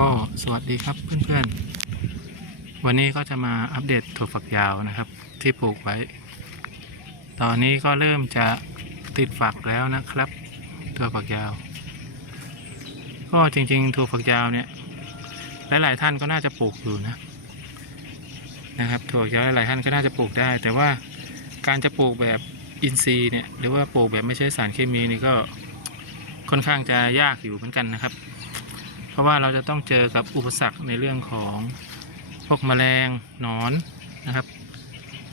ก็สวัสดีครับเพื่อนๆ วันนี้ก็จะมาอัปเดตถั่วฝักยาวนะครับ ที่ปลูกไว้ ตอนนี้ก็เริ่มจะติดฝักแล้วนะครับถั่วฝักยาว ก็จริงๆถั่วฝักยาวเนี่ยหลายๆท่านก็น่าจะปลูกอยู่นะนะครับถั่วฝักยาวหลายๆท่านก็น่าจะปลูกได้ แต่ว่าการจะปลูกแบบอินทรีย์เนี่ยหรือว่าปลูกแบบไม่ใช้สารเคมีนี่ก็ค่อนข้างจะยากอยู่เหมือนกันนะครับ เพราะว่าเราจะต้องเจอกับอุปสรรคในเรื่องของพวกแมลงหนอนนะครับ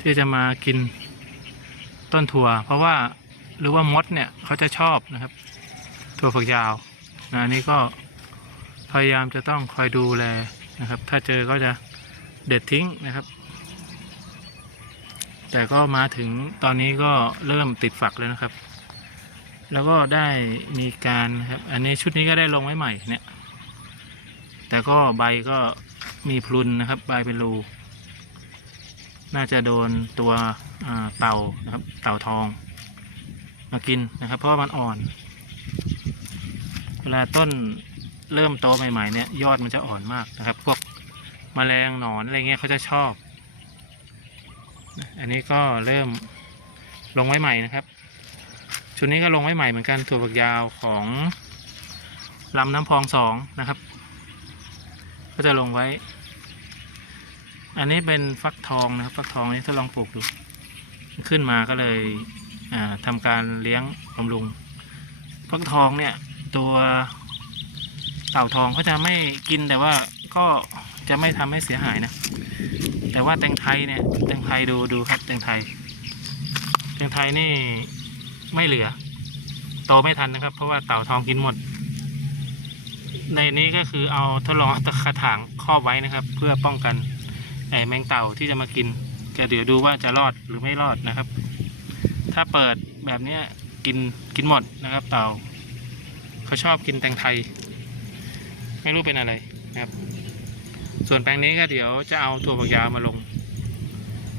ที่จะมากินต้นถั่ว เพราะว่าหรือว่ามดเนี่ยเขาจะชอบนะครับ ถั่วฝักยาวนะอันนี้ก็พยายามจะต้องคอยดูแลนะครับ ถ้าเจอก็จะเด็ดทิ้งนะครับ แต่ก็มาถึงตอนนี้ก็เริ่มติดฝักแล้วนะครับ แล้วก็ได้มีการครับอันนี้ชุดนี้ก็ได้ลงไว้ใหม่เนี่ย แต่ก็ใบก็มีพลุนนะครับ ใบเป็นรู น่าจะโดนตัวเต่านะครับ เต่าทอง มากินนะครับ เพราะมันอ่อน เวลาต้นเริ่มโตใหม่ๆเนี่ยยอดมันจะอ่อนมากนะครับ พวกแมลงหนอนอะไรเงี้ยเขาจะชอบ อันนี้ก็เริ่มลงไว้ใหม่นะครับ ชุดนี้ก็ลงไว้ใหม่เหมือนกันถั่วฝักยาวของลำน้ำพองสองนะครับ ก็จะลงไว้ อันนี้เป็นฟักทองนะครับ ฟักทองนี้ทดลองปลูกดูขึ้นมาก็เลยอ่าทำการเลี้ยงบำรุง ฟักทองเนี่ย ตัวเต่าทองเขาจะไม่กินแต่ว่าก็จะไม่ทำให้เสียหายนะ แต่ว่าแตงไทยเนี่ยแตงไทยดูดูครับแตงไทยแตงไทยนี่ไม่เหลือโตไม่ทันนะครับ เพราะว่าเต่าทองกินหมด ในนี้ก็คือเอาทดลองเอตะกระถางครอบไว้นะครับ เพื่อป้องกันไอแมงเต่าที่จะมากินก็เดี๋ยวดูว่าจะรอดหรือไม่รอดนะครับ ถ้าเปิดแบบนี้กินกินหมดนะครับ เต่าเขาชอบกินแตงไทย ไม่รู้เป็นอะไรนะครับ ส่วนแปลงนี้ก็เดี๋ยวจะเอาตัวฝักยาวมาลง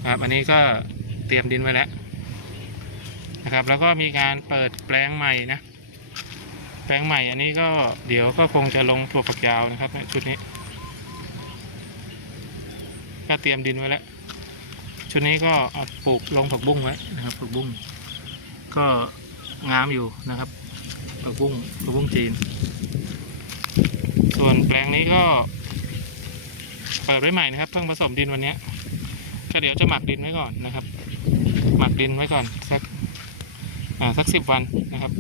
นะครับ อันนี้ก็เตรียมดินไว้แล้วนะครับ แล้วก็มีการเปิดแปลงใหม่นะ ลงใหม่อันนี้ก็เดี๋ยวก็คงจะลงถั่วฝักยาวนะครับเนี่ยชุดนี้ ก็เตรียมดินไว้แล้วชุดนี้ก็เอาปลูกลงผักบุ้งไว้นะครับผักบุ้งก็งามอยู่นะครับผักบุ้งผักบุ้งจีน ส่วนแปลงนี้ก็เปิดไว้ใหม่นะครับเพิ่งผสมดินวันนี้ก็เดี๋ยวจะหมักดินไว้ก่อนนะครับ หมักดินไว้ก่อนสักสักสิบวันนะครับ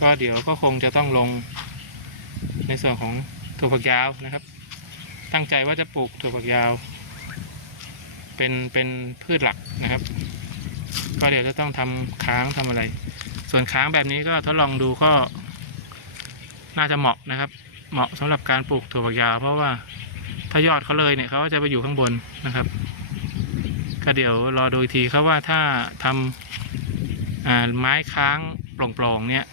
ก็เดี๋ยวก็คงจะต้องลงในส่วนของถั่วฝักยาวนะครับ ตั้งใจว่าจะปลูกถั่วฝักยาว เป็นเป็นพืชหลักนะครับ ก็เดี๋ยวจะต้องทำค้างทำอะไร ส่วนค้างแบบนี้ก็ทดลองดูก็ น่าจะเหมาะนะครับ เหมาะสำหรับการปลูกถั่วฝักยาว เพราะว่าถ้ายอดเขาเลยเนี่ยเขาก็จะไปอยู่ข้างบนนะครับ ก็เดี๋ยวรอดูอีกทีครับว่าถ้าทำอ่าไม้ค้างโปร่งๆเนี่ย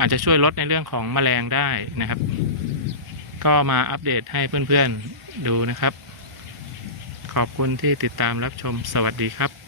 อาจจะช่วยลดในเรื่องของแมลงได้นะครับ ก็มาอัปเดตให้เพื่อนๆดูนะครับ ขอบคุณที่ติดตามรับชมสวัสดีครับ